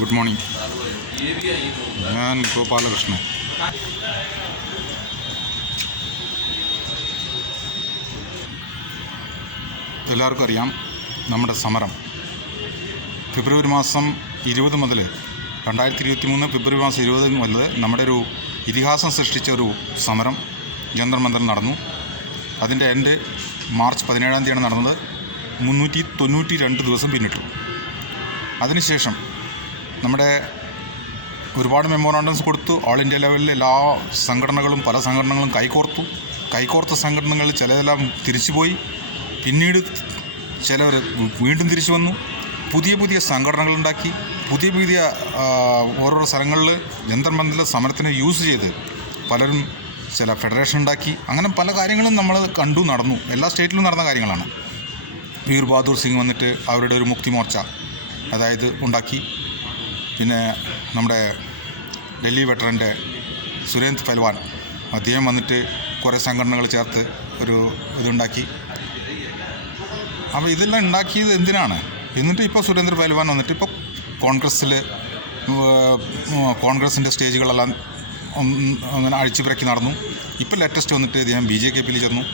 Good morning. ഞാൻ ഗോപാലകൃഷ്ണൻ. എല്ലാവർക്കും അറിയാം, നമ്മുടെ സമരം ഫെബ്രുവരി മാസം 20 മുതൽ 2023 ഫെബ്രുവരി മാസം 20 മുതൽ നമ്മുടെ ഒരു ഇതിഹാസം സൃഷ്ടിച്ച ഒരു സമരം ജന്തർ മന്ദർ നടന്നു. അതിൻ്റെ എൻഡ് മാർച്ച് 17-ാം തീയതിയാണ് നടന്നത്. 392 ദിവസം പിന്നിട്ടു. അതിനുശേഷം നമ്മുടെ ഒരുപാട് മെമ്മോറാണ്ടംസ് കൊടുത്തു. ഓൾ ഇന്ത്യ ലെവലിൽ എല്ലാ സംഘടനകളും പല സംഘടനകളും കൈകോർത്ത സംഘടനകൾ ചിലതെല്ലാം തിരിച്ചുപോയി. പിന്നീട് ചിലവർ വീണ്ടും തിരിച്ചു വന്നു. പുതിയ സംഘടനകളുണ്ടാക്കി. പുതിയ ഓരോരോ സ്ഥലങ്ങളിൽ ജന്തർ മന്ദിറിലെ സമരത്തിന് യൂസ് ചെയ്ത് പലരും ചില ഫെഡറേഷൻ ഉണ്ടാക്കി. അങ്ങനെ പല കാര്യങ്ങളും നമ്മൾ കണ്ടു, നടന്നു. എല്ലാ സ്റ്റേറ്റിലും നടന്ന കാര്യങ്ങളാണ്. വീർ ബഹാദൂർ സിംഗ് വന്നിട്ട് അവരുടെ ഒരു മുക്തി മോർച്ച അതായത് ഉണ്ടാക്കി. പിന്നെ നമ്മുടെ ഡൽഹി വെറ്ററൻ്റെ സുരേന്ദ്ര പൽവാൻ അദ്ദേഹം വന്നിട്ട് കുറേ സംഘടനകൾ ചേർത്ത് ഒരു ഇതുണ്ടാക്കി. അപ്പോൾ ഇതെല്ലാം ഉണ്ടാക്കിയത് എന്തിനാണ്? എന്നിട്ട് ഇപ്പോൾ സുരേന്ദ്ര പൽവാൻ വന്നിട്ട് ഇപ്പോൾ കോൺഗ്രസിൻ്റെ സ്റ്റേജുകളെല്ലാം അങ്ങനെ അഴിച്ചുപിറക്കി നടന്നു. ഇപ്പോൾ ലേറ്റസ്റ്റ് വന്നിട്ട് അദ്ദേഹം BJP ചേർന്നു.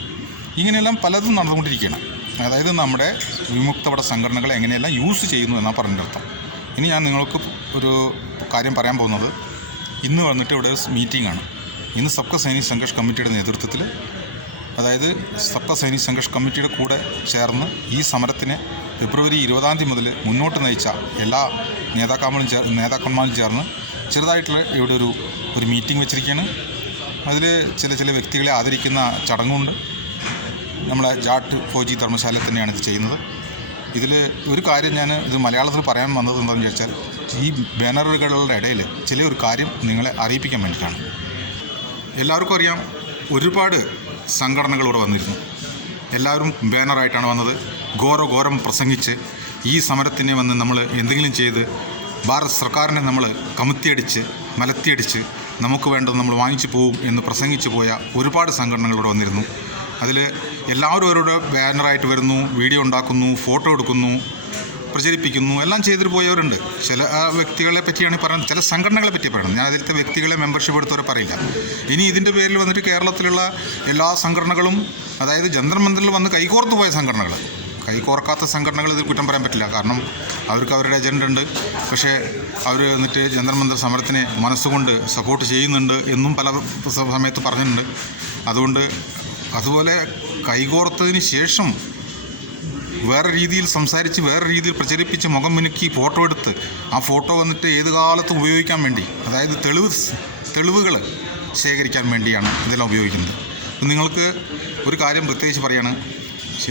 ഇങ്ങനെയെല്ലാം പലതും നടന്നുകൊണ്ടിരിക്കുകയാണ്. അതായത് നമ്മുടെ വിമുക്തപട സംഘടനകളെ എങ്ങനെയെല്ലാം യൂസ് ചെയ്യുന്നു എന്നാണ് പറഞ്ഞതിനർത്ഥം. ഇനി ഞാൻ നിങ്ങൾക്ക് ഒരു കാര്യം പറയാൻ പോകുന്നത്, ഇന്ന് വന്നിട്ട് ഇവിടെ ഒരു മീറ്റിംഗാണ്. ഇന്ന് സബ്കാ സൈനിക് സംഘർഷ് കമ്മിറ്റിയുടെ നേതൃത്വത്തിൽ, അതായത് സബ്കാ സൈനിക് സംഘർഷ് കമ്മിറ്റിയുടെ കൂടെ ചേർന്ന് ഈ സമരത്തിനെ ഫെബ്രുവരി 20-ാം തീയതി മുതൽ മുന്നോട്ട് നയിച്ച എല്ലാ നേതാക്കന്മാരും ചേർന്ന് ചെറുതായിട്ടുള്ള ഇവിടെ ഒരു മീറ്റിംഗ് വെച്ചിരിക്കുകയാണ്. അതിൽ ചില വ്യക്തികളെ ആദരിക്കുന്ന ചടങ്ങുണ്ട്. നമ്മളെ ജാട്ട് ഫൗജി ധർമ്മശാല തന്നെയാണ് ഇത് ചെയ്യുന്നത്. ഇതിൽ ഒരു കാര്യം ഞാൻ ഇത് മലയാളത്തിൽ പറയാൻ വന്നത് എന്താണെന്ന് ചോദിച്ചാൽ, ഈ ബാനറുകളുടെ ഇടയിൽ ഒരു കാര്യം നിങ്ങളെ അറിയിപ്പിക്കാൻ വേണ്ടിയിട്ടാണ്. എല്ലാവർക്കും അറിയാം, ഒരുപാട് സംഘടനകൾ ഇവിടെ വന്നിരുന്നു. എല്ലാവരും ബാനറായിട്ടാണ് വന്നത്. ഘോരം പ്രസംഗിച്ച് ഈ സമരത്തിനെ വന്ന് നമ്മൾ എന്തെങ്കിലും ചെയ്ത് ഭാരത് സർക്കാരിനെ നമ്മൾ കമത്തിയടിച്ച് മലത്തിയടിച്ച് നമുക്ക് വേണ്ടത് നമ്മൾ വാങ്ങിച്ചു പോവും എന്ന് പ്രസംഗിച്ചു പോയ ഒരുപാട് സംഘടനകൾ ഇവിടെ വന്നിരുന്നു. അതിൽ എല്ലാവരും അവരുടെ ബാനറായിട്ട് വരുന്നു, വീഡിയോ ഉണ്ടാക്കുന്നു, ഫോട്ടോ എടുക്കുന്നു, പ്രചരിപ്പിക്കുന്നു, എല്ലാം ചെയ്തിട്ട് പോയവരുണ്ട്. ചില വ്യക്തികളെ പറ്റിയാണ് പറയുന്നത്, ചില സംഘടനകളെ പറ്റി പറയുന്നത്. ഞാൻ അതിലത്തെ വ്യക്തികളെ മെമ്പർഷിപ്പ് എടുത്തവരെ പറയില്ല. ഇനി ഇതിൻ്റെ പേരിൽ വന്നിട്ട് കേരളത്തിലുള്ള എല്ലാ സംഘടനകളും, അതായത് ജന്തർ മന്ദിറിൽ വന്ന് കൈകോർത്ത് പോയ സംഘടനകൾ, കൈകോർക്കാത്ത സംഘടനകൾ ഇതിൽ കുറ്റം പറയാൻ പറ്റില്ല. കാരണം അവർക്ക് അവരുടെ അജണ്ട ഉണ്ട്. പക്ഷേ അവർ എന്നിട്ട് ജന്തർ മന്ദിർ സമരത്തിനെ മനസ്സുകൊണ്ട് സപ്പോർട്ട് ചെയ്യുന്നുണ്ട് എന്നും പല സമയത്ത് പറഞ്ഞിട്ടുണ്ട്. അതുപോലെ കൈകോർത്തതിന് ശേഷം വേറെ രീതിയിൽ സംസാരിച്ച് വേറെ രീതിയിൽ പ്രചരിപ്പിച്ച് മുഖം മിനുക്കി ഫോട്ടോ എടുത്ത് ആ ഫോട്ടോ വന്നിട്ട് ഏത് കാലത്തും ഉപയോഗിക്കാൻ വേണ്ടി, അതായത് തെളിവുകൾ ശേഖരിക്കാൻ വേണ്ടിയാണ് ഇതെല്ലാം ഉപയോഗിക്കുന്നത്. നിങ്ങൾക്ക് ഒരു കാര്യം പ്രത്യേകിച്ച് പറയാണ്,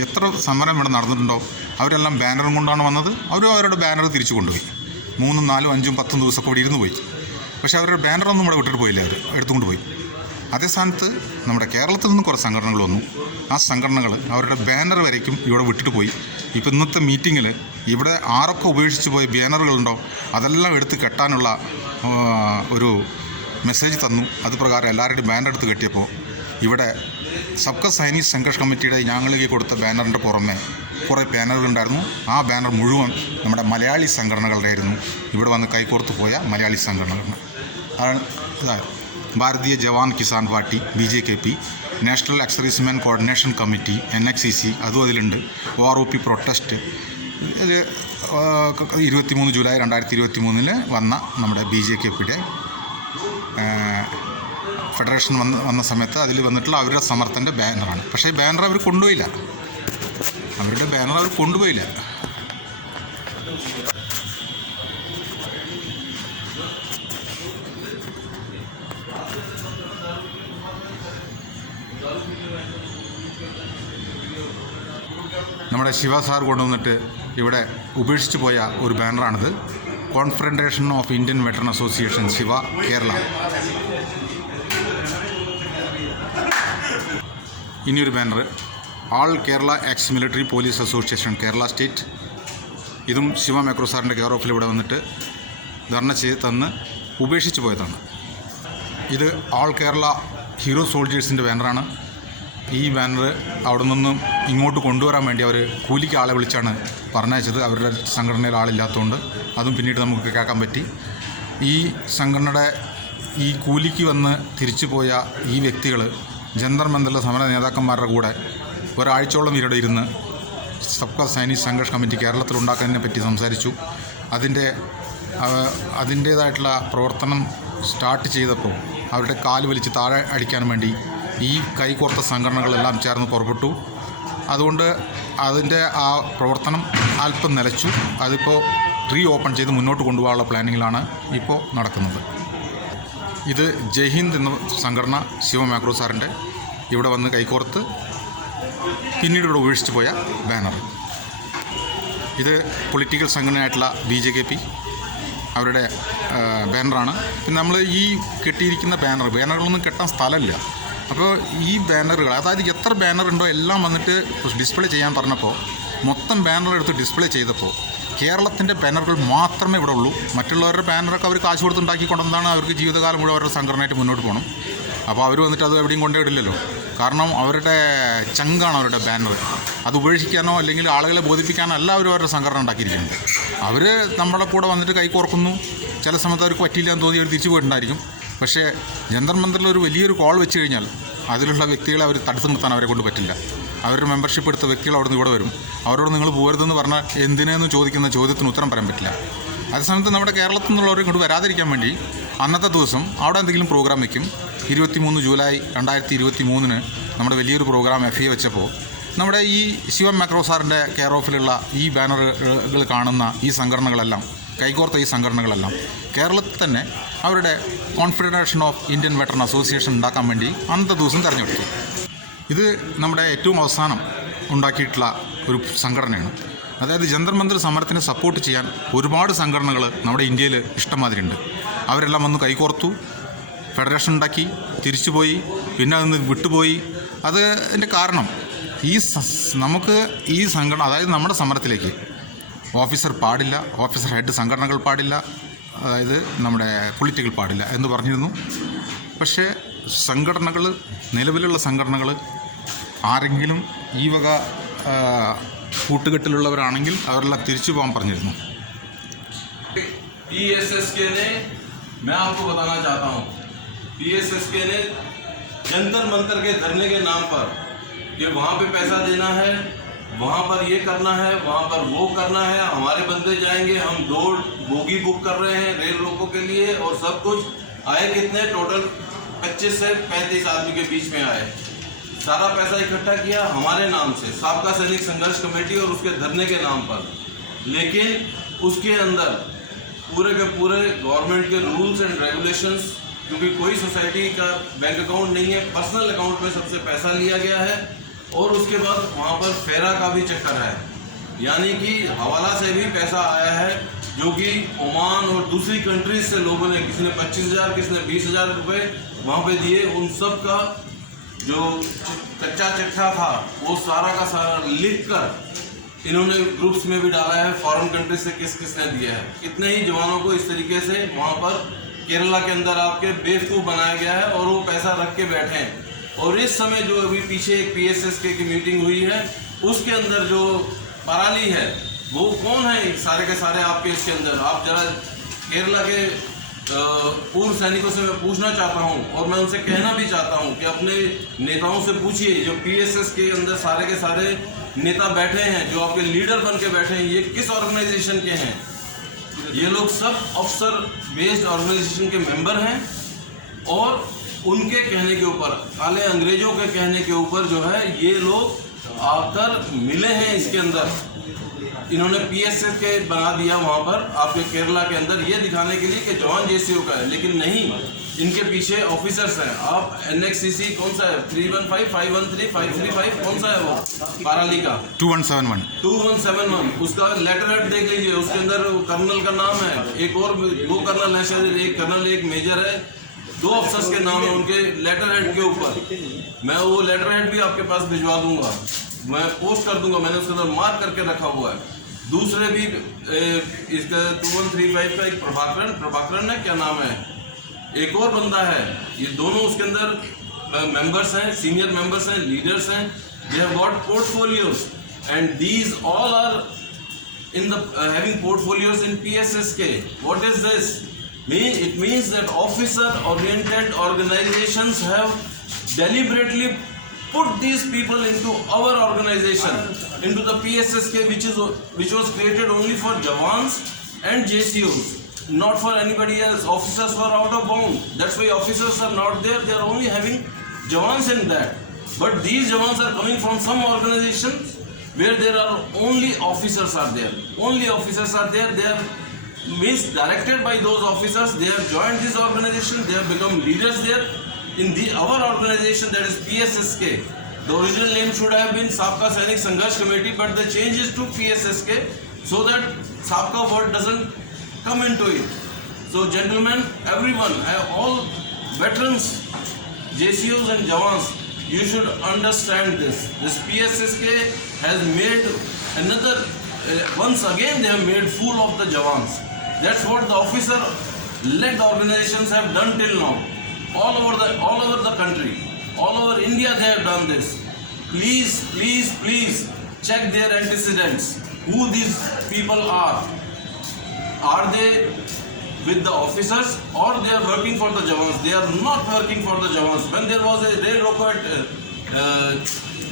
എത്ര സമരം ഇവിടെ നടന്നിട്ടുണ്ടോ അവരെല്ലാം ബാനറും കൊണ്ടാണ് വന്നത്. അവരുടെ ബാനർ തിരിച്ചു കൊണ്ടുപോയി. 3, 4, 5, 10 ദിവസമൊക്കെ ഇവിടെ ഇരുന്ന് പോയി. പക്ഷേ അവരുടെ ബാനറൊന്നും ഇവിടെ വിട്ടിട്ട് പോയില്ല, അവർ എടുത്തുകൊണ്ട് പോയി. അതേ സ്ഥാനത്ത് നമ്മുടെ കേരളത്തിൽ നിന്ന് കുറേ സംഘടനകൾ വന്നു. ആ സംഘടനകൾ അവരുടെ ബാനർ വരയ്ക്കും ഇവിടെ വിട്ടിട്ട് പോയി. ഇപ്പോൾ ഇന്നത്തെ മീറ്റിങ്ങിൽ ഇവിടെ ആരൊക്കെ ഉപേക്ഷിച്ച് പോയ ബാനറുകളുണ്ടോ അതെല്ലാം എടുത്ത് കെട്ടാനുള്ള ഒരു മെസ്സേജ് തന്നു. അത് പ്രകാരം എല്ലാവരുടെയും ബാനർ എടുത്ത് കെട്ടിയപ്പോൾ ഇവിടെ സബ്കാ സൈനിക് സംഘർഷ് കമ്മിറ്റിയുടെ ഞങ്ങൾക്ക് കൊടുത്ത ബാനറിൻ്റെ പുറമെ കുറേ ബാനറുകളുണ്ടായിരുന്നു. ആ ബാനർ മുഴുവൻ നമ്മുടെ മലയാളി സംഘടനകളുടെ ആയിരുന്നു. ഇവിടെ വന്ന് കൈകോർത്ത് പോയ മലയാളി സംഘടനകളാണ്. അതായത് Bharatiya Jawan Kisan party BJP, national ex servicemen coordination committee NXCC, അതും അതിലുണ്ട്. OROP protest. ഇതിൽ 23 ജൂലൈ 2023 വന്ന നമ്മുടെ BJPയുടെ ഫെഡറേഷൻ വന്ന സമയത്ത് അതിൽ വന്നിട്ടുള്ള അവരുടെ സമരത്തിൻ്റെ ബാനറാണ്. പക്ഷേ ബാനർ അവർ കൊണ്ടുപോയില്ല. അവരുടെ ബാനർ അവർ കൊണ്ടുപോയില്ല. നമ്മുടെ ശിവ സാർ കൊണ്ടുവന്നിട്ട് ഇവിടെ ഉപേക്ഷിച്ച് പോയ ഒരു ബാനറാണിത്. Confederation of Indian veteran association Shiva Kerala. ഇനിയൊരു banner, all Kerala ex military police association Kerala state. ഇതും ശിവ മേക്രോ സാറിൻ്റെ കെയർ ഓഫിൽ ഇവിടെ വന്നിട്ട് ധർണ ചെയ്ത് തന്ന് ഉപേക്ഷിച്ച് പോയതാണ്. ഇത് ആൾ കേരള ഹീറോ സോൾജേഴ്സിൻ്റെ ബാനറാണ്. ഈ ബാനർ അവിടെ നിന്നും ഇങ്ങോട്ട് കൊണ്ടുവരാൻ വേണ്ടി അവർ കൂലിക്ക് ആളെ വിളിച്ചാണ് പറഞ്ഞയച്ചത്. അവരുടെ സംഘടനയിൽ ആളില്ലാത്തതുകൊണ്ട് അതും പിന്നീട് നമുക്ക് കേൾക്കാൻ പറ്റി. ഈ സംഘടനയുടെ ഈ കൂലിക്ക് വന്ന് തിരിച്ചു പോയ ഈ വ്യക്തികൾ ജന്തർ മന്ദറിലെ സമര നേതാക്കന്മാരുടെ കൂടെ ഒരാഴ്ചയോളം ഇവരുടെ ഇരുന്ന് സബ്കാ സൈനിക് സംഘർഷ് കമ്മിറ്റി കേരളത്തിലുണ്ടാക്കുന്നതിനെ പറ്റി സംസാരിച്ചു. അതിൻ്റേതായിട്ടുള്ള പ്രവർത്തനം സ്റ്റാർട്ട് ചെയ്തപ്പോൾ അവരുടെ കാല് വലിച്ച് താഴെ അടിക്കാൻ വേണ്ടി ഈ കൈകോർത്ത സംഘടനകളെല്ലാം ചേർന്ന് പുറപ്പെട്ടു. അതുകൊണ്ട് അതിൻ്റെ ആ പ്രവർത്തനം അല്പം നിലച്ചു. അതിപ്പോൾ ഓപ്പൺ ചെയ്ത് മുന്നോട്ട് കൊണ്ടുപോകാനുള്ള പ്ലാനിങ്ങിലാണ് ഇപ്പോൾ നടക്കുന്നത്. ഇത് ജയ്ഹിന്ദ് എന്ന സംഘടന ശിവ മാക്രോ സാറിൻ്റെ ഇവിടെ വന്ന് കൈകോർത്ത് പിന്നീട് ഇവിടെ ഉപേക്ഷിച്ച് പോയ ബാനർ. ഇത് പൊളിറ്റിക്കൽ സംഘടനയായിട്ടുള്ള BJP അവരുടെ ബാനറാണ്. പിന്നെ നമ്മൾ ഈ കെട്ടിയിരിക്കുന്ന ബാനറുകളൊന്നും കെട്ടാൻ സ്ഥലമില്ല. അപ്പോൾ ഈ ബാനറുകൾ, അതായത് എത്ര ബാനറുണ്ടോ എല്ലാം വന്നിട്ട് ഡിസ്പ്ലേ ചെയ്യാൻ പറഞ്ഞപ്പോൾ മൊത്തം ബാനർ എടുത്ത് ഡിസ്പ്ലേ ചെയ്തപ്പോൾ കേരളത്തിൻ്റെ ബാനറുകൾ മാത്രമേ ഇവിടെ ഉള്ളൂ. മറ്റുള്ളവരുടെ ബാനറൊക്കെ അവർ കാശ് കൊടുത്തുണ്ടാക്കി കൊണ്ടുവന്നാണ് അവർക്ക് ജീവിതകാലം മുഴുവൻ അവരുടെ സംഘടനയായിട്ട് മുന്നോട്ട് പോകണം. അപ്പോൾ അവർ വന്നിട്ട് അത് എവിടെയും കൊണ്ടുപോയിടില്ലല്ലോ. കാരണം അവരുടെ ചങ്കാണ് അവരുടെ ബാനർ. അത് ഉപേക്ഷിക്കാനോ അല്ലെങ്കിൽ ആളുകളെ ബോധിപ്പിക്കാനോ അല്ല അവർ അവരുടെ സംഘടന ഉണ്ടാക്കിയിരിക്കുന്നത്. അവർ നമ്മളെ കൂടെ വന്നിട്ട് കൈകോർക്കുന്നു. ചില സമയത്ത് അവർക്ക് പറ്റില്ല എന്ന് തോന്നി അവർ തിരിച്ചു പോയിട്ടുണ്ടായിരിക്കും. പക്ഷേ ജന്തർ മന്ദറിൽ ഒരു വലിയൊരു കോൾ വെച്ച് കഴിഞ്ഞാൽ അതിലുള്ള വ്യക്തികളെ അവർ തടുത്തു നിർത്താൻ അവരെ കൊണ്ട് പറ്റില്ല. അവരുടെ മെമ്പർഷിപ്പ് എടുത്ത വ്യക്തികൾ അവിടെ നിന്ന് ഇവിടെ വരും. അവരോട് നിങ്ങൾ പോകരുതെന്ന് പറഞ്ഞാൽ എന്തിനെന്ന് ചോദിക്കുന്ന ചോദ്യത്തിന് ഉത്തരം പറയാൻ പറ്റില്ല. അതേസമയത്ത് നമ്മുടെ കേരളത്തിൽ നിന്നുള്ളവർ ഇങ്ങോട്ട് വരാതിരിക്കാൻ വേണ്ടി അന്നത്തെ ദിവസം അവിടെ എന്തെങ്കിലും പ്രോഗ്രാം വയ്ക്കും. 23 ജൂലൈ 2023 നമ്മുടെ വലിയൊരു പ്രോഗ്രാം FA വെച്ചപ്പോൾ നമ്മുടെ ഈ ശിവ മാക്രോ സാറിൻ്റെ കെയർ ഓഫിലുള്ള ഈ ബാനറുകൾ കാണുന്ന ഈ സംഘടനകളെല്ലാം, കൈകോർത്ത ഈ സംഘടനകളെല്ലാം കേരളത്തിൽ തന്നെ അവരുടെ confederation of Indian veteran association ഉണ്ടാക്കാൻ വേണ്ടി അന്നത്തെ ദിവസം തിരഞ്ഞെടുത്തു. ഇത് നമ്മുടെ ഏറ്റവും അവസാനം ഉണ്ടാക്കിയിട്ടുള്ള ഒരു സംഘടനയാണ്. അതായത് ജന്തർ മന്ദർ സമരത്തിനെ സപ്പോർട്ട് ചെയ്യാൻ ഒരുപാട് സംഘടനകൾ നമ്മുടെ ഇന്ത്യയിൽ ഇഷ്ടംമാതിരി ഉണ്ട്. അവരെല്ലാം വന്ന് കൈകോർത്തു, ഫെഡറേഷൻ ഉണ്ടാക്കി, തിരിച്ചുപോയി, പിന്നെ അതിന് വിട്ടുപോയി. അതിൻ്റെ കാരണം നമുക്ക് ഈ സംഘടന, അതായത് നമ്മുടെ സമരത്തിലേക്ക് ഓഫീസർ പാടില്ല, ഓഫീസർ ഹെഡ് സംഘടനകൾ പാടില്ല, അതായത് നമ്മുടെ പൊളിറ്റിക്കൽ പാടില്ല എന്ന് പറഞ്ഞിരുന്നു. പക്ഷേ സംഘടനകൾ, നിലവിലുള്ള സംഘടനകൾ ആരെങ്കിലും ഈ വക കൂട്ടുകെട്ടിലുള്ളവരാണെങ്കിൽ അവരെല്ലാം തിരിച്ചു പോകാൻ പറഞ്ഞിരുന്നു. PSSK ने, मैं आपको बताना चाहता हूँ, PSSK ने जंतर मंतर के धरने के नाम पर कि वहाँ पे पैसा देना है, वहाँ पर ये करना है, वहाँ पर वो करना है, हमारे बंदे जाएंगे, हम 2 बोगी बुक कर रहे हैं रेल रोको के लिए, और सब कुछ आए कितने, टोटल 25 से 35 आदमी के बीच में आए। सारा पैसा इकट्ठा किया हमारे नाम से, सबका सैनिक संघर्ष कमेटी और उसके धरने के नाम पर। लेकिन उसके अंदर पूरे के पूरे गवर्नमेंट के रूल्स एंड रेगुलेशंस, क्योंकि कोई सोसाइटी का बैंक अकाउंट नहीं है, पर्सनल अकाउंट में सबसे पैसा लिया गया है। और उसके बाद वहाँ पर फेरा का भी चक्कर है, यानी कि हवाला से भी पैसा आया है, जो कि ओमान और दूसरी कंट्रीज से लोगों ने, किसी ने 25,000, किसी ने 20,000 रुपये वहाँ पे दिए। उन सब का जो कच्चा चिट्ठा था वो सारा का सारा लिख कर इन्होंने ग्रुप्स में भी डाला है, फॉरेन कंट्री से किस किसने दिया है। कितने ही जवानों को इस तरीके से वहाँ पर केरला के अंदर आपके बेवकूफ़ बनाया गया है और वो पैसा रख के बैठे हैं। और इस समय जो अभी पीछे एक PSSK की मीटिंग हुई है, उसके अंदर जो पराली है वो कौन है सारे के सारे आपके इसके अंदर। आप जरा केरला के पूर्व सैनिकों से मैं पूछना चाहता हूं, और मैं उनसे कहना भी चाहता हूं कि अपने नेताओं से पूछिए, जो PSS के अंदर सारे के सारे नेता बैठे हैं, जो आपके लीडर बन के बैठे हैं, ये किस ऑर्गेनाइजेशन के हैं। ये लोग सब अफसर बेस्ड ऑर्गेनाइजेशन के मेंबर हैं, और उनके कहने के ऊपर, काले अंग्रेजों के कहने के ऊपर जो है ये लोग आकर मिले हैं। इसके अंदर इन्होंने PSS के बना दिया वहाँ पर आपके केरला के अंदर, ये दिखाने के लिए कि जवान JCO का है, लेकिन नहीं, इनके पीछे ऑफिसर्स हैं। आप NXCC कौन सा है, 315, 513, 535 कौन सा है वो पाराली का 2171 उसका लेटर हेड देख लीजिए। उसके अंदर कर्नल का नाम है, एक और 2 कर्नल है शायद, एक कर्नल एक मेजर है, 2 अफसर्स के नाम है उनके लेटर हेड के ऊपर। मैं वो लेटर हेड भी आपके पास भिजवा दूंगा, मैं पोस्ट कर दूंगा, मैंने उसके अंदर मार्क करके रखा हुआ है। दूसरे भी इसका 2135 का एक प्रभाकरण है, क्या नाम है, एक और बंदा है, ये दोनों उसके अंदर members हैं, senior members हैं, leaders हैं, they have got portfolios, and these all are in the having portfolios in PSSK. What is this? It means that officer-oriented organizations have deliberately put these people into our organization, into the PSSK, which was created only for Jawans and JCOs, not for anybody else. Officers were out of bound. That's why officers are not there. They are only having Jawans in that. But these Jawans are coming from some organizations where there are only officers are there. Only officers are there. They are means directed by those officers. They have joined this organization. They have become leaders there. In our organization, that is PSSK. The original name should have been Sabka Sainik Sangharsh Committee, but the change is to PSSK so that Sabka word doesn't come into it. So gentlemen, everyone, all veterans, JCOs and Jawans, you should understand this. This PSSK has made another, once again they have made fool of the Jawans. That's what the officer-led organizations have done till now. All over the country, all over India they have done this. Please check their antecedents. Who these people are? Are they with the officers or they are working for the Jawans? They are not working for the Jawans. When there was a rail roko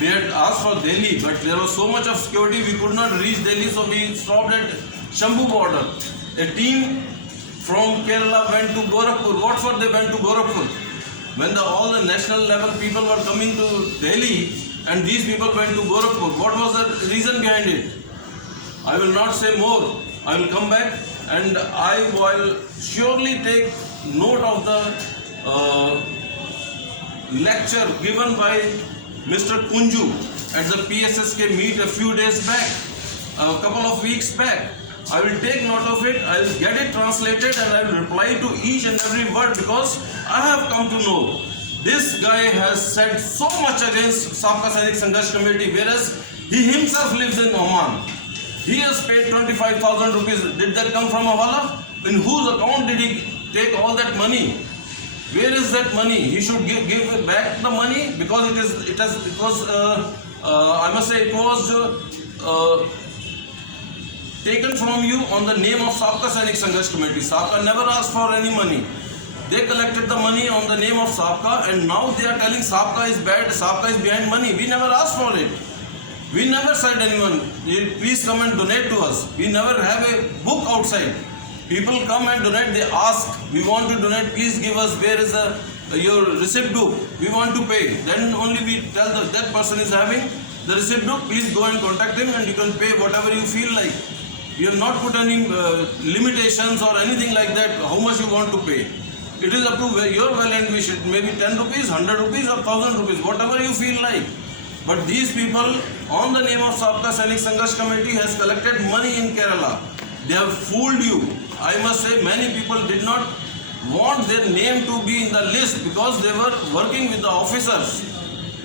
we had asked for Delhi, but there was so much of security we could not reach Delhi, so we stopped at Shambhu border. A team from Kerala went to Gorakhpur. What for they went to Gorakhpur? When all the national level people were coming to Delhi and these people went to Gorakhpur, what was the reason behind it? I will not say more. I will come back and I will surely take note of the lecture given by Mr. Kunju at the PSSK meet a few days back, a couple of weeks back. I will take note of it, I will get it translated and I will reply to each and every word, because I have come to know this guy has said so much against Sabka Sainik Sangharsh Committee, whereas he himself lives in Oman. He has paid 25,000 rupees. Did that come from Hawala? In whose account did he take all that money? Where is that money? He should give back the money, because I must say it was taken from you on the name of Sabka Sainik Sangharsh Committee. Sabka never asked for any money. They collected the money on the name of Sabka, and now they are telling Sabka is bad, Sabka is behind money. We never asked for it. We never said anyone, please come and donate to us. We never have a book outside. People come and donate, they ask, we want to donate, please give us, where is your receipt book? We want to pay. Then only we tell that person is having the receipt book, please go and contact him and you can pay whatever you feel like. We have not put any limitations or anything like that, how much you want to pay. It is up to your well and wish. It may be 10 rupees, 100 rupees or 1000 rupees, whatever you feel like. But these people on the name of Sabka Sainik Sangharsh Committee has collected money in Kerala. They have fooled you. I must say many people did not want their name to be in the list because they were working with the officers.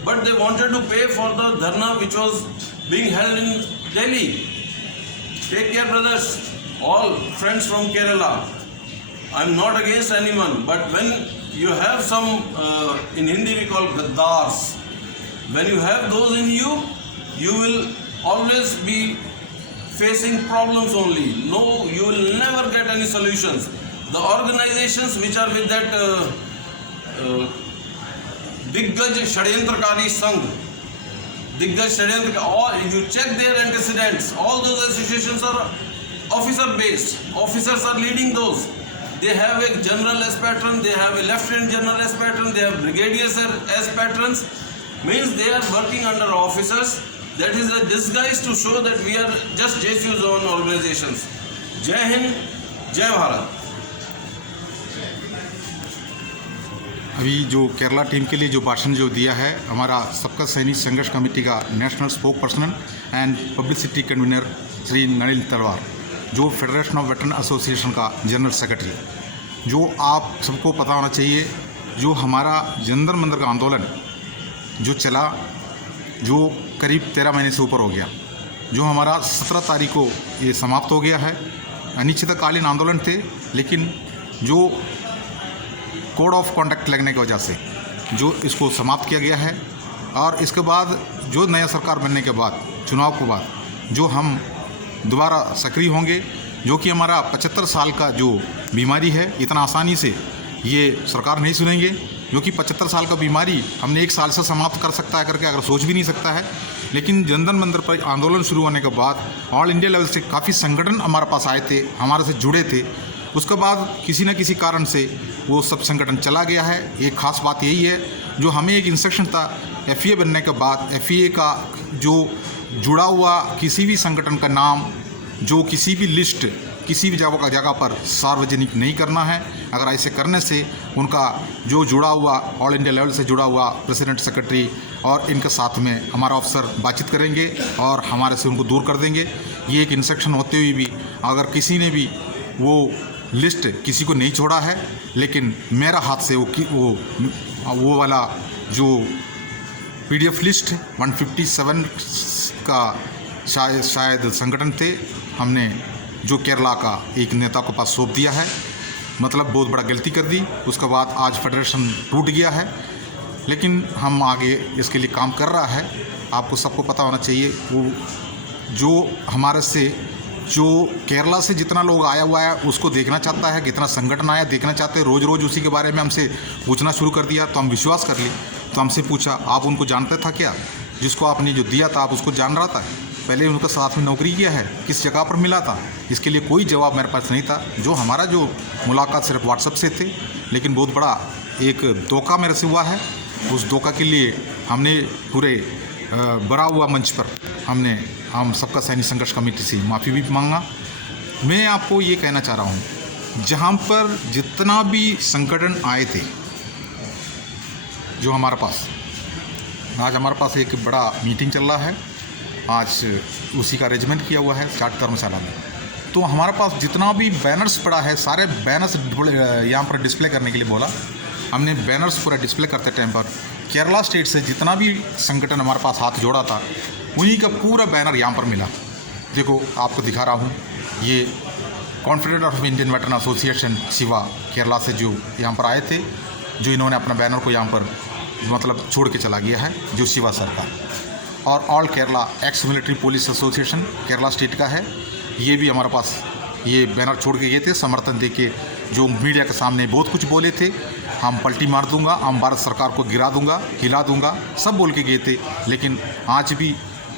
But they wanted to pay for the dharna which was being held in Delhi. Take care, brothers, all friends from Kerala. I am not against anyone, but when you have some, in Hindi we call gaddars, when you have those in you, you will always be facing problems only. No, you will never get any solutions. The organizations which are with that Diggaj Shadyantrkari Sangh, Diggaj Shadyantrkari, if you check their antecedents, all those associations are officer based. Officers are leading those. They have a general as patron, they have a lieutenant general as patron, they have brigadiers as patrons. Means they are working under officers. That is a disguise to show that we are just JCU's own organizations. Jai Hind, Jai Bharat. अभी जो Kerala team के लिए जो भाषण जो दिया है हमारा सबका सैनिक संघर्ष कमेटी का national spoke person and publicity convener Shri Nalin तलवार, जो फेडरेशन ऑफ वेटरन एसोसिएशन का जनरल सेक्रेटरी, जो आप सबको पता होना चाहिए, जो हमारा जंतर मंतर का आंदोलन जो चला, जो करीब 13 महीने से ऊपर हो गया, जो हमारा 17 तारीख को ये समाप्त हो गया है। अनिश्चितकालीन आंदोलन थे, लेकिन जो कोड ऑफ कॉन्डक्ट लगने की वजह से जो इसको समाप्त किया गया है। और इसके बाद जो नया सरकार बनने के बाद, चुनाव के बाद जो हम दोबारा सक्रिय होंगे, जो कि हमारा 75 साल का जो बीमारी है, इतना आसानी से ये सरकार नहीं सुनेंगे, क्योंकि 75 साल का बीमारी हमने 1 साल से समाप्त कर सकता है करके अगर सोच भी नहीं सकता है। लेकिन जनधन मंदिर पर आंदोलन शुरू होने के बाद ऑल इंडिया लेवल से काफ़ी संगठन हमारे पास आए थे, हमारे से जुड़े थे। उसके बाद किसी न किसी कारण से वो सब संगठन चला गया है। एक ख़ास बात यही है, जो हमें एक इंस्ट्रक्शन था FEA बनने के बाद, FEA का जो जुड़ा हुआ किसी भी संगठन का नाम, जो किसी भी लिस्ट किसी भी जगह पर सार्वजनिक नहीं करना है। अगर ऐसे करने से उनका जो जुड़ा हुआ ऑल इंडिया लेवल से जुड़ा हुआ प्रेसिडेंट, सेक्रेटरी और इनके साथ में हमारा अफसर बातचीत करेंगे और हमारे से उनको दूर कर देंगे। ये एक इंस्ट्रक्शन होते हुए भी अगर किसी ने भी वो लिस्ट किसी को नहीं छोड़ा है, लेकिन मेरा हाथ से वो वाला जो PDF लिस्ट 157 का शायद संगठन थे, हमने जो केरला का एक नेता को पास सौंप दिया है। मतलब बहुत बड़ा गलती कर दी। उसके बाद आज फेडरेशन टूट गया है, लेकिन हम आगे इसके लिए काम कर रहा है। आपको सबको पता होना चाहिए, वो जो हमारे से जो केरला से जितना लोग आया हुआ है उसको देखना चाहता है, कितना संगठन आया देखना चाहते हैं। रोज़ रोज़ उसी के बारे में हमसे पूछना शुरू कर दिया, तो हम विश्वास कर लिए। तो हमसे पूछा, आप उनको जानते था क्या? जिसको आपने जो दिया था आप उसको जान रहा था? पहले उनके साथ में नौकरी किया है? किस जगह पर मिला था? इसके लिए कोई जवाब मेरे पास नहीं था। जो हमारा जो मुलाकात सिर्फ व्हाट्सएप से थे, लेकिन बहुत बड़ा एक धोखा मेरे से हुआ है। उस धोखा के लिए हमने पूरे बड़ा हुआ मंच पर हम सबका सैनिक संघर्ष कमेटी से माफ़ी भी मांगा। मैं आपको ये कहना चाह रहा हूँ, जहाँ पर जितना भी संगठन आए थे, जो हमारे पास आज हमारे पास एक बड़ा मीटिंग चल रहा है, आज उसी का अरेंजमेंट किया हुआ है चाट धर्मशाला में। तो हमारे पास जितना भी बैनर्स पड़ा है, सारे बैनर्स यहाँ पर डिस्प्ले करने के लिए बोला। हमने बैनर्स पूरा डिस्प्ले करते टाइम पर केरला स्टेट से जितना भी संगठन हमारे पास हाथ जोड़ा था, उन्हीं का पूरा बैनर यहाँ पर मिला। देखो आपको दिखा रहा हूँ, ये confederation of Indian veteran association Shiva Kerala से जो यहाँ पर आए थे, जो इन्होंने अपना बैनर को यहाँ पर मतलब छोड़ के चला गया है, जो शिवा सरकार। और all Kerala ex military police association Kerala state का है, ये भी हमारे पास ये बैनर छोड़ के गए थे समर्थन दे के। जो मीडिया के सामने बहुत कुछ बोले थे, हम पलटी मार दूंगा, हम भारत सरकार को गिरा दूंगा, हिला दूंगा, सब बोल के गए थे। लेकिन आज भी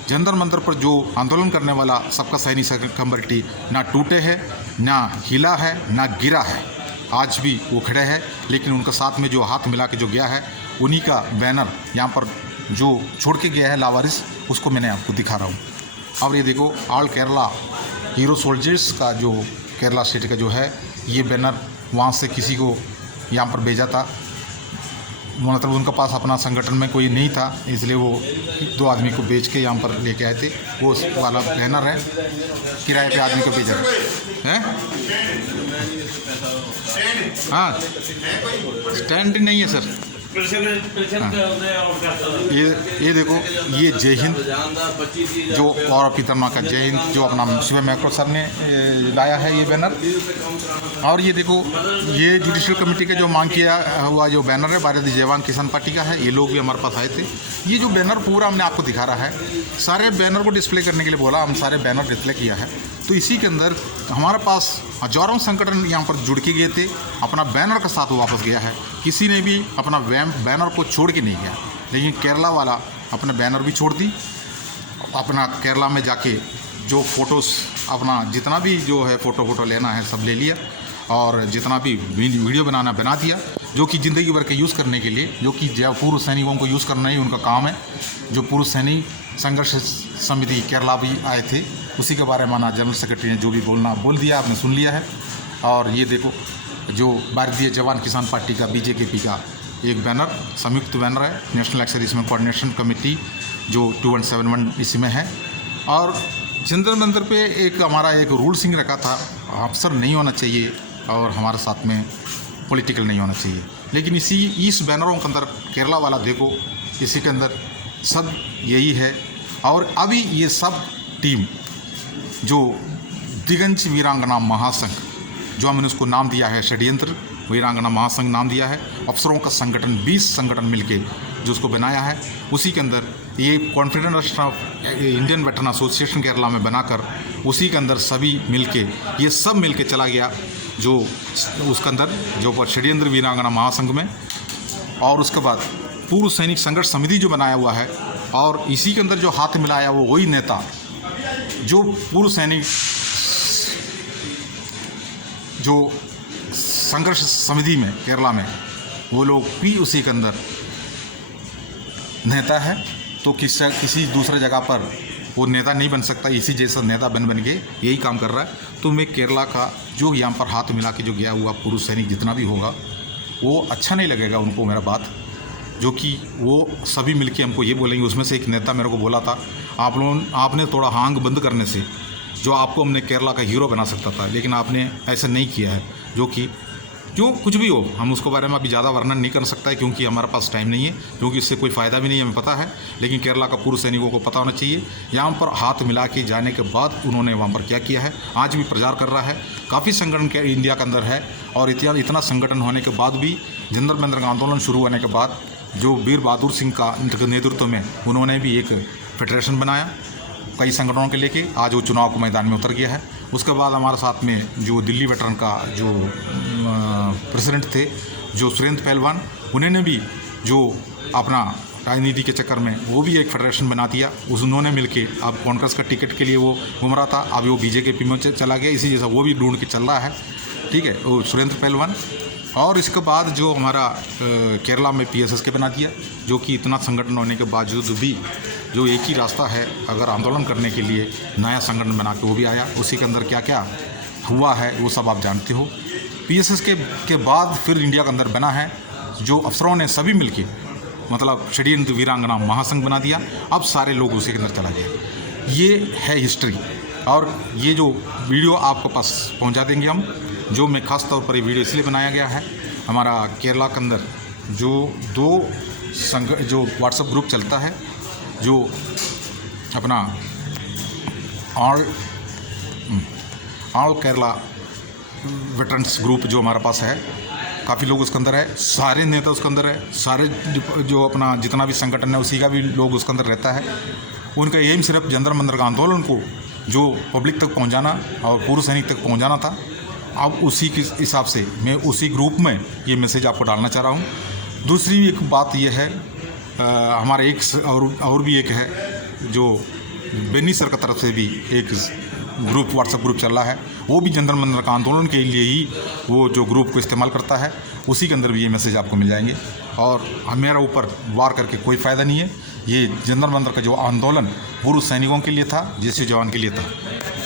जंतर मंतर पर जो आंदोलन करने वाला सबका सैनिक कमेटी ना टूटे है, ना हिला है, ना गिरा है। आज भी वो खड़े हैं, लेकिन उनका साथ में जो हाथ मिला के जो गया है, उन्हीं का बैनर यहाँ पर जो छोड़ के गया है लावारिस, उसको मैंने आपको दिखा रहा हूँ। अब ये देखो, ऑल केरला हीरो सोल्जर्स का जो केरला स्टेट का जो है, ये बैनर वहाँ से किसी को यहाँ पर भेजा था। मतलब उनके पास अपना संगठन में कोई नहीं था, इसलिए वो 2 आदमी को बेच के यहाँ पर लेके आए थे। वो वाला बैनर है, किराए पे आदमी को भेजा है। हाँ, स्टैंड नहीं है सर। ये देखो, ये जय हिंद जो और पितरमा का जय हिंद जो अपना शिव मैक्रो सर ने लाया है ये बैनर। और ये देखो, ये जुडिशियल कमेटी का जो मांग किया हुआ जो बैनर है, भारतीय जवान किसान पार्टी का है। ये लोग भी हमारे पास आए थे। ये जो बैनर पूरा हमने आपको दिखा रहा है, सारे बैनर को डिस्प्ले करने के लिए बोला, हम सारे बैनर डिस्प्ले किया है। तो इसी के अंदर हमारे पास हजारों संगठन यहाँ पर जुड़ के गए थे, अपना बैनर के साथ वापस गया है। किसी ने भी अपना बैनर को छोड़ के नहीं गया, लेकिन केरला वाला अपना बैनर भी छोड़ दी। अपना केरला में जाके जो फ़ोटोज़ अपना जितना भी जो है फ़ोटो लेना है सब ले लिया, और जितना भी वीडियो बनाना बना दिया, जो कि ज़िंदगी भर के यूज़ करने के लिए, जो कि पूर्व सैनिकों को यूज़ करना ही उनका काम है। जो पूर्व सैनिक संघर्ष समिति केरला भी आए थे, उसी के बारे में माना जनरल सेक्रेटरी ने जो भी बोल दिया, आपने सुन लिया है। और ये देखो, जो भारतीय जवान किसान पार्टी का BJKP का एक बैनर, संयुक्त बैनर है, नेशनल एक्सर्विसमेंट कोऑर्डिनेशन कमेटी जो 2171 इसी में है। और जंतर मंतर पे एक हमारा एक रूल सिंह रखा था, अफसर नहीं होना चाहिए और हमारे साथ में पॉलिटिकल नहीं होना चाहिए। लेकिन इस बैनरों के अंदर केरला वाला देखो, इसी के अंदर सब यही है। और अभी ये सब टीम जो दिगंज वीरांगना महासंघ जो हमने उसको नाम दिया है षड्यंत्र वीरांगना महासंघ नाम दिया है। अफसरों का संगठन 20 संगठन मिलके जो उसको बनाया है, उसी के अंदर ये confederation of Indian veteran association Kerala में बनाकर उसी के अंदर सभी मिलके ये सब मिलके चला गया जो उसके अंदर जो षड्यंत्र वीरांगना महासंघ में। और उसके बाद पूर्व सैनिक संघर्ष समिति जो बनाया हुआ है, और इसी के अंदर जो हाथ मिलाया वो वही नेता जो पूर्व सैनिक जो संघर्ष समिति में केरला में वो लोग भी उसी के अंदर नेता है। तो किसी दूसरे जगह पर वो नेता नहीं बन सकता, इसी जैसा नेता बन के यही काम कर रहा है। तो मैं केरला का जो यहाँ पर हाथ मिला के जो गया हुआ पूर्व सैनिक जितना भी होगा वो अच्छा नहीं लगेगा उनको मेरा बात, जो कि वो सभी मिलके हमको ये बोलेंगे। उसमें से एक नेता मेरे को बोला था, आपने थोड़ा हांग बंद करने से जो आपको हमने केरला का हीरो बना सकता था, लेकिन आपने ऐसा नहीं किया है। जो कुछ भी हो, हम उसके बारे में अभी ज़्यादा वर्णन नहीं कर सकता है क्योंकि हमारे पास टाइम नहीं है, क्योंकि इससे कोई फ़ायदा भी नहीं है, हमें पता है। लेकिन केरला का पूर्व सैनिकों को पता होना चाहिए यहाँ पर हाथ मिला के जाने के बाद उन्होंने वहाँ पर क्या किया है। आज भी प्रचार कर रहा है, काफ़ी संगठन के इंडिया के अंदर है, और इतना संगठन होने के बाद भी जंतर मंतर का आंदोलन शुरू होने के बाद जो वीर बहादुर सिंह का नेतृत्व में उन्होंने भी एक फेडरेशन बनाया कई संगठनों के लेके, आज वो चुनाव के मैदान में उतर गया है। उसके बाद हमारे साथ में जो दिल्ली वेटरन का जो प्रेसिडेंट थे जो सुरेंद्र पहलवान, उन्होंने भी जो अपना राजनीति के चक्कर में वो भी एक फेडरेशन बना दिया। उन्होंने मिलके अब कांग्रेस का टिकट के लिए वो घूम रहा था, अब वो बीजेपी में चला गया, इसी जैसा वो भी ढूंढ के चल रहा है। ठीक है, वो सुरेंद्र पहलवान। और इसके बाद जो हमारा केरला में PSSK बना दिया, जो कि इतना संगठन होने के बावजूद भी जो एक ही रास्ता है अगर आंदोलन करने के लिए, नया संगठन बना के वो भी आया। उसी के अंदर क्या क्या हुआ है वो सब आप जानते हो। PSSK के बाद फिर इंडिया के अंदर बना है जो अफसरों ने सभी मिलके मतलब षड्यंत्र वीरांगना महासंघ बना दिया। अब सारे लोग उसी के अंदर चला गया। ये है हिस्ट्री, और ये जो वीडियो आपके पास पहुंचा देंगे हम, जो मैं खास तौर पर ये वीडियो इसलिए बनाया गया है, हमारा केरला के अंदर जो जो व्हाट्सएप ग्रुप चलता है, जो अपना ऑल केरला वेटरन्स ग्रुप जो हमारे पास है, काफ़ी लोग उसके अंदर है, सारे नेता उसके अंदर है, सारे जो अपना जितना भी संगठन है उसी का भी लोग उसके अंदर रहता है। उनका एम सिर्फ जंतर मंतर का आंदोलन को जो पब्लिक तक पहुंचाना और पूर्व सैनिक तक पहुंचाना था। अब उसी के हिसाब से मैं उसी ग्रुप में ये मैसेज आपको डालना चाह रहा हूँ। दूसरी एक बात यह है, हमारा एक और भी एक है जो बेनी सर की तरफ से भी एक ग्रुप व्हाट्सएप ग्रुप चल रहा है, वो भी जंतर मंतर का आंदोलन के लिए ही वो जो ग्रुप को इस्तेमाल करता है। उसी के अंदर भी ये मैसेज आपको मिल जाएंगे। और मेरा ऊपर वार करके कोई फ़ायदा नहीं है। ये जंतर मंतर का जो आंदोलन पूर्व सैनिकों के लिए था, जैसे जवान के लिए था।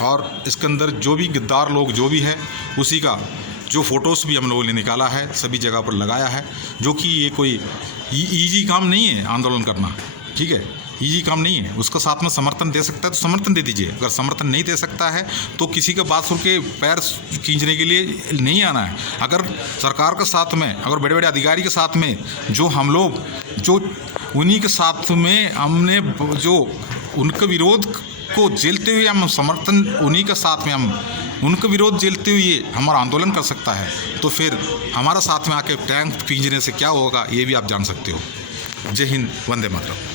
और इसके अंदर जो भी गद्दार लोग जो भी है, उसी का जो फ़ोटोज़ भी हम लोगों ने निकाला है, सभी जगह पर लगाया है। जो कि ये कोई ईजी काम नहीं है आंदोलन करना, ठीक है, ईजी काम नहीं है। उसका साथ में समर्थन दे सकता है तो समर्थन दे दीजिए, अगर समर्थन नहीं दे सकता है तो किसी का बात सुन के पैर खींचने के लिए नहीं आना है। अगर सरकार के साथ में, अगर बड़े बड़े अधिकारी के साथ में जो हम लोग जो उन्हीं के साथ में हमने जो उनका विरोध को झेलते हुए हम समर्थन, उन्हीं के साथ में हम उनका विरोध झेलते हुए हमारा आंदोलन कर सकता है, तो फिर हमारा साथ में आके टैंक खींचने से क्या होगा ये भी आप जान सकते हो। जय हिंद, वंदे मातरम।